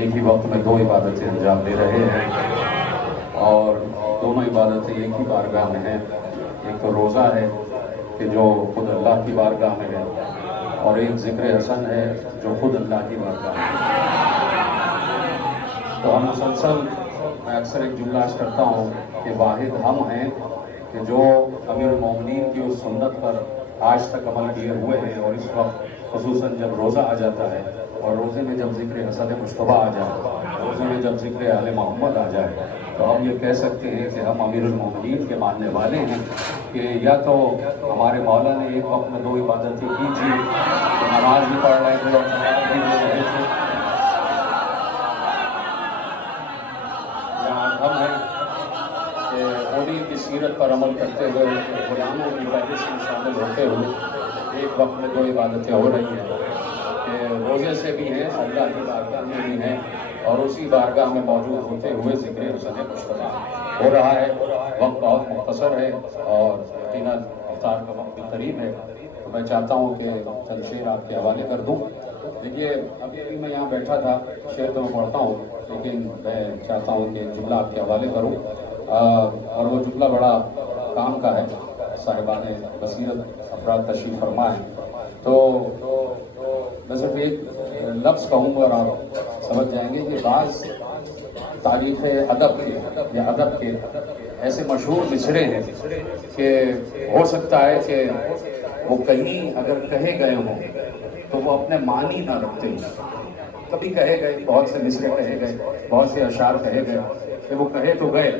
एक ही वक्त में दो इबादतें अंजाम दे रहे हैं और दोनों इबादतें एक ही बारगाह में हैं। एक तो रोज़ा है कि जो खुद अल्लाह की बारगाह में है और एक ज़िक्र हसन है जो खुद अल्लाह की बारगाह में है। तो हम मुसलसल मैं अक्सर एक जुमला करता हूँ कि वाहिद हम हैं कि जो अमीरुल मोमिनीन की उस सुन्नत पर आज तक अमल किए हुए हैं और इस वक्त खुसूसन जब रोज़ा आ जाता है और रोज़े में जब ज़िक्र हसन मुश्तबा आ जाए, रोज़े में जब ज़िक्र आले मोहम्मद आ जाए, तो हम ये कह सकते हैं कि हम अमीरुल मोमिनीन के मानने वाले हैं कि या तो हमारे मौला ने एक वक्त में दो इबादतें की थी, तो नमाज भी पढ़ रहे थे और ज़कात भी दे रहे थे, या हम हैं कि उन्हीं की सीरत पर अमल करते हुए गुलामों की फहरिस्त में शामिल होते हुए एक वक्त में दो इबादतें हो रही हैं कि रोज़े से भी हैं, अल्लाह की बारगाह में भी हैं और उसी बारगाह में मौजूद होते हुए ज़िक्र हसन मुश्तबा हो रहा है। वक्त बहुत मुख्तसर है और यकीनन अफ्तार का वक्त भी करीब है, तो मैं चाहता हूँ कि चंद शेर आपके हवाले कर दूँ। देखिए, अभी मैं यहाँ बैठा था, शेर तो मैं पढ़ता हूँ, लेकिन मैं चाहता हूँ कि जुमला आपके हवाले करूँ और वो जुमला बड़ा काम का है। साहिबान बसीरत अफराद तशरीफ़ फरमा है, तो मैं सिर्फ एक लफ्ज़ कहूँगा और आप समझ जाएंगे कि बाज़ तारीख़ अदब के या अदब के ऐसे मशहूर मिसरे हैं कि हो सकता है कि वो कहीं अगर कहे गए हों तो वो अपने मानी ना रखते हैं। कभी कहे गए, बहुत से मिसरे कहे गए, बहुत से अशार कहे गए कि वो कहे तो गए,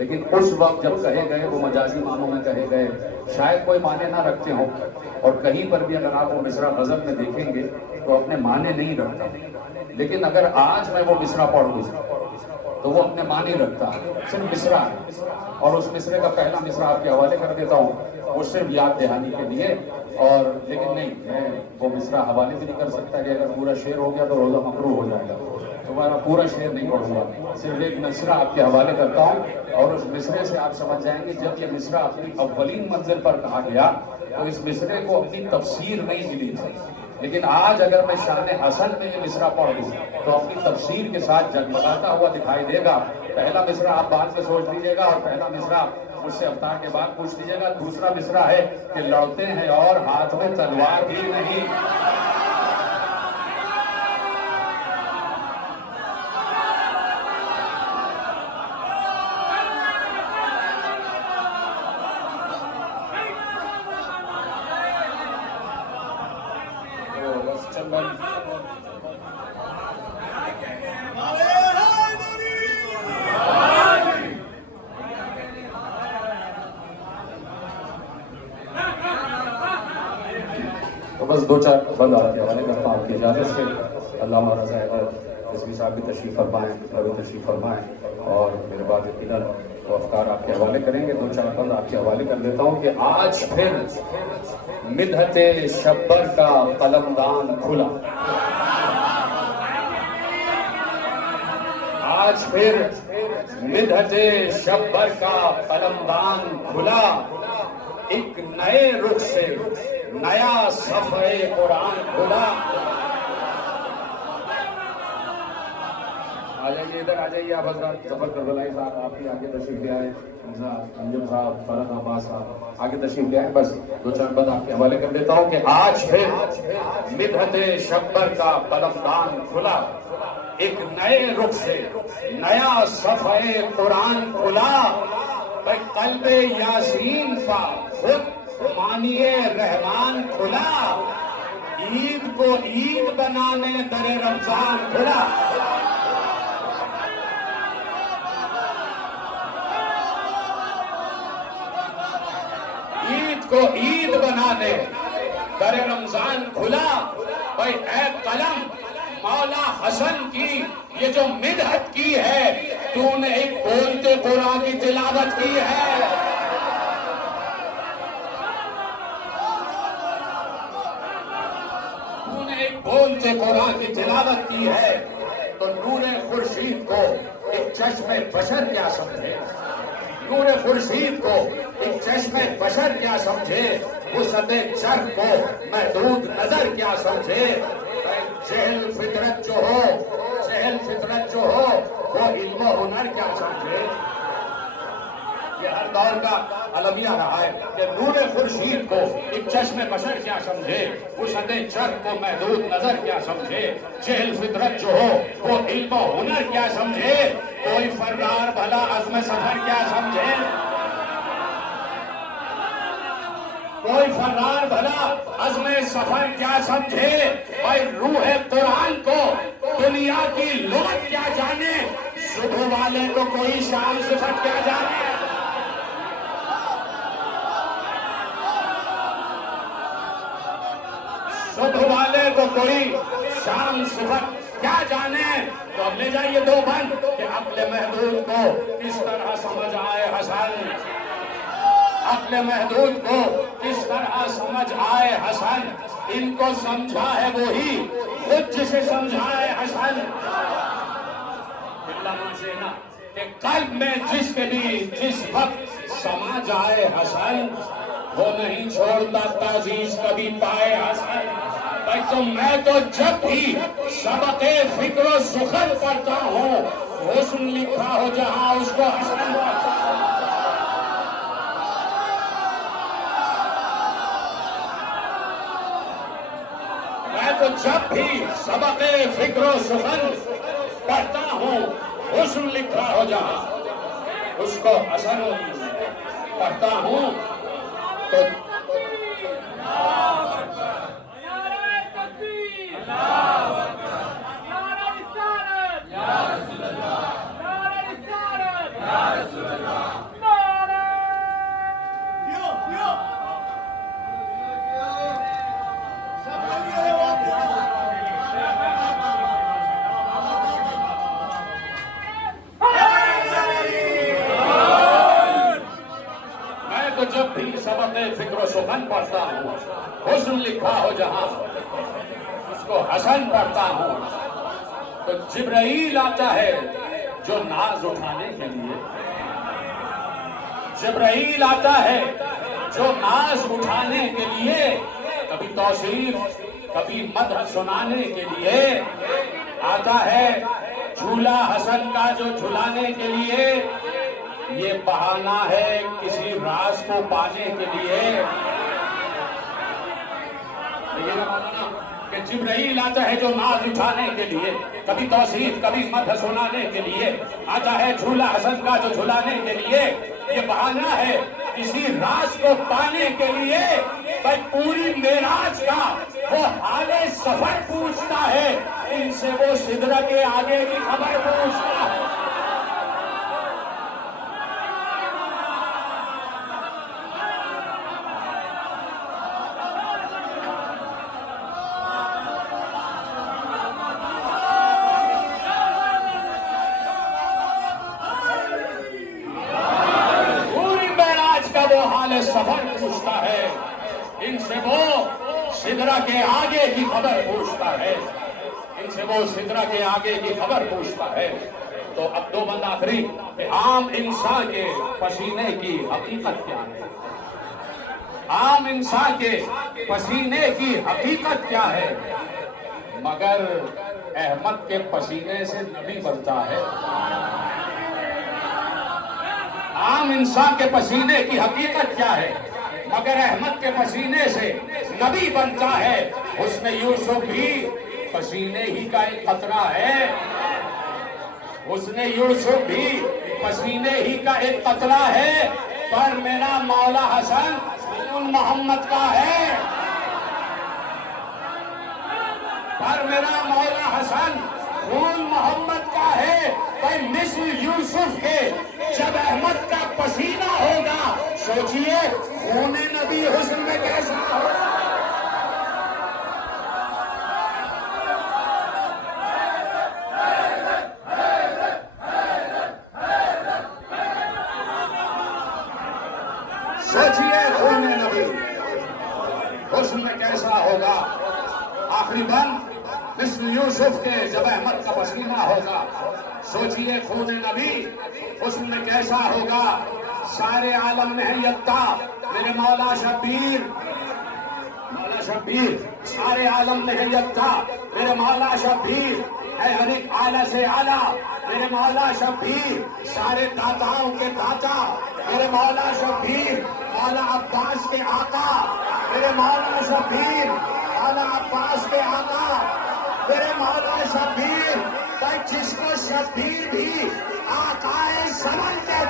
लेकिन उस वक्त जब कहे गए वो मजाजी मानों में कहे गए, शायद कोई माने ना रखते हों और कहीं पर भी अगर आप वो मिसरा गज़ल में देखेंगे तो अपने माने नहीं रखता। लेकिन अगर आज मैं वो मिसरा पढ़ दूँ तो वो अपने माने रखता है, सिर्फ मिसरा है। और उस मिसरे का पहला मिसरा आपके हवाले कर देता हूँ, वो सिर्फ याद दहानी के लिए। और लेकिन नहीं, मैं वो मिसरा हवाले भी नहीं कर सकता कि अगर पूरा शेर हो गया तो रोज़ा मकरूह हो जाएगा, तो मैं पूरा शेर नहीं पढ़ूंगा, सिर्फ एक मिसरा आपके हवाले करता हूँ और उस मिसरे से आप समझ जाएंगे जब ये मिसरा अपनी अव्वलीन मंजिल पर कहा गया तो इस मिसरे को अपनी तफसीर नहीं मिली थी। लेकिन आज अगर मैं शान हसन में ये मिसरा पढ़ दूँ तो अपनी तफसीर के साथ जगमगाता हुआ दिखाई देगा। पहला मिसरा आप बाद में सोच लीजिएगा और पहला मिसरा मुझसे अफ्तार के बाद पूछ लीजिएगा। दूसरा मिसरा है कि लौटते हैं और हाथ में तलवार भी नहीं। तो बस दो चार बंद आपके हवाले करता हूँ आपकी इजाज़त से। अल्लाह रज़ा रज़वी साहब भी तशरीफ़ फरमाएँ, भी तशरीफ़ फरमाएँ और मेरे बाद यकीनन तो अफ़कार आपके हवाले करेंगे। दो चार बंद आपके हवाले कर देता हूँ कि आज फिर मिदहते शब्बर का कलमदान खुला, आज फिर मिदहते शब्बर का कलमदान खुला, एक नए रुख से नया सफ़े कुरान खुला। आ जाइए, इधर आ जाइए आप हज़रात। ज़फ़र करबलाई साहब आप भी आगे तशरीफ़ ले आए, अंजुम साहब, फरक अब्बास साहब आगे तशरीफ़ ले आए। बस दो चार बात आपके हवाले कर देता हूँ कि आज फिर मिदहते शब्बर का कलमदान खुला, एक नए रुख से नया सफ़े कुरान खुला, क़ल्बे यासीन का खुद मानिए रहमान खुला, ईद को ईद बनाने दरे रमजान खुला। ईद को ईद बनाने दरे रमजान खुला। भाई ऐ कलम मौला हसन की ये जो मिदहत की है, तूने एक बोलते कुरान की तिलावत की है। बोलते कुरान की तिलावत की है, तो नूरे खुर्शीद को एक चश्मे बशर क्या समझे, नूरे खुर्शीद को एक चश्मे बशर क्या समझे, वुसअते चर्ख को महदूद नजर क्या समझे। जहल फितरत जो हो, जहल و ہنر کیا سمجھے. یہ ہر دور کا المیہ رہا ہے کہ نور خورشید کو ایک چشم بشر کیا سمجھے, وسعت چرخ کو محدود نظر کیا سمجھے, جہل فطرت جو ہو وہ علم و ہنر کیا سمجھے, کوئی فرار بھلا عزم سفر کیا سمجھے, کوئی فرار بھلا عزم سفر کیا سمجھے. اور روح قرآن کو دنیا کی لغت کیا جانے, صبح والے کو کوئی شام صفت کیا جانے. صبح والے کو کوئی شام صفت کیا جانے. تو اب لے جائیے دو بند کہ عقل محدود کو کس طرح سمجھ آئے حسن, عقل محدود کو کس طرح سمجھ آئے حسن, ان کو سمجھا ہے وہی خود جسے سمجھا ہے حسن. کہ قلب میں جس کے بھی جس وقت سما جائے حسن, وہ نہیں چھوڑتا تعزیز کبھی پائے حسن. بھائی تو میں تو جب بھی سبق فکر و سخن پڑھتا ہوں, حسن لکھا ہو جہاں اس کو حسن پڑھتا ہوں. میں تو جب بھی سبق فکر و سخن پڑھتا ہوں, حسن لکھا ہو جہاں اس کو حسن پڑھتا ہوں. تو جب بھی سبق فکر و سخن پڑھتا ہوں, حسن لکھا ہو جہاں اس کو حسن پڑھتا ہوں. تو جبرائیل آتا ہے جو ناز اٹھانے کے لیے, جبرائیل آتا ہے جو ناز اٹھانے کے لیے, کبھی توصیف کبھی مدح سنانے کے لیے آتا ہے, جھولا حسن کا جو جھلانے کے لیے. یہ بہانہ ہے کسی راز کو پانے کے لیے. کہ جبرائیل آتا ہے جو ناز اٹھانے کے لیے, کبھی توصیف کبھی مدح سنانے کے لیے آتا ہے, جھولا حسن کا جو جھلانے کے لیے. یہ بہانہ ہے کسی راز کو پانے کے لیے. بھائی پوری معراج کا وہ حال سفر پوچھتا ہے, ان سے وہ سدرہ کے آگے کی خبر پوچھتا ہے. سفر پوچھتا ہے, ان سے وہ سدرہ کے آگے کی خبر پوچھتا ہے, ان سے وہ سدرہ کے آگے کی خبر پوچھتا ہے. تو اب دو بند آخری کہ عام انسان کے پسینے کی حقیقت کیا ہے, عام انسان کے پسینے کی حقیقت کیا ہے. مگر احمد کے پسینے سے نبی بنتا ہے. عام انسان کے پسینے کی حقیقت کیا ہے, مگر احمد کے پسینے سے نبی بنتا ہے. حسن یوسف بھی پسینے ہی کا ایک قطرہ ہے, حسن یوسف بھی پسینے ہی کا ایک قطرہ ہے. پر میرا مولا حسن خون محمد کا ہے, پر میرا مولا حسن خون محمد کا ہے. بھائی مثل یوسف کے جب احمد کا پسینہ ہوگا, سوچئے خون نبی حسن میں کیسا ہوگا. سوچئے خون نبی حسن میں کیسا ہوگا. آخری بند مثل یوسف کے جب احمد کا پسینہ ہوگا, سوچئے خون نبی حسن میں کیسا ہوگا. سارے عالم میں ہے یکتا میرے مولا شبیر, مولا شبیر سارے عالم میں ہے یکتا میرے مولا شبیر ہے, ہر ایک اعلیٰ سے اعلیٰ میرے مولا شبیر سارے داتاؤں کے داتا، میرے مولا شبیر مولا عباس کے آقا، میرے مولا شبیر مولا عباس کے آقا، میرے مولا شبیر، جس کو شبیر بھی آقائے زمن کہتے